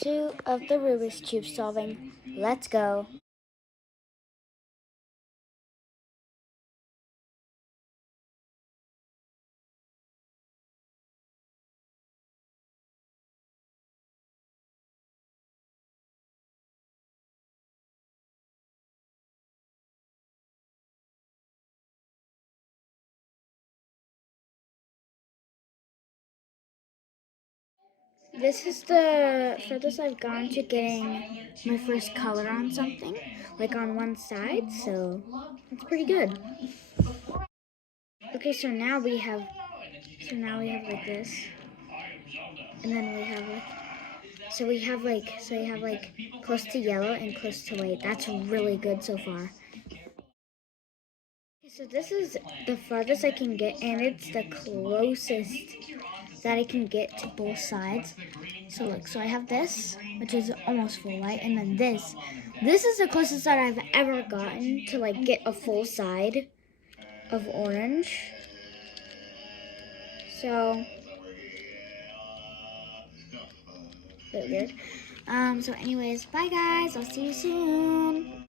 2 of the Rubik's Cube solving. Let's go. This is the furthest I've gone to getting my first color on something, like on one side, so it's pretty good. Okay, so now we have like this, and then we have like, so you have like close to yellow and close to white. That's really good so far. Okay, so this is the farthest I can get, and it's the closest that I can get to both sides. So look, so I have this, which is almost full white, and then this is the closest that I've ever gotten to like get a full side of orange. So, bit weird. So anyways, bye guys, I'll see you soon.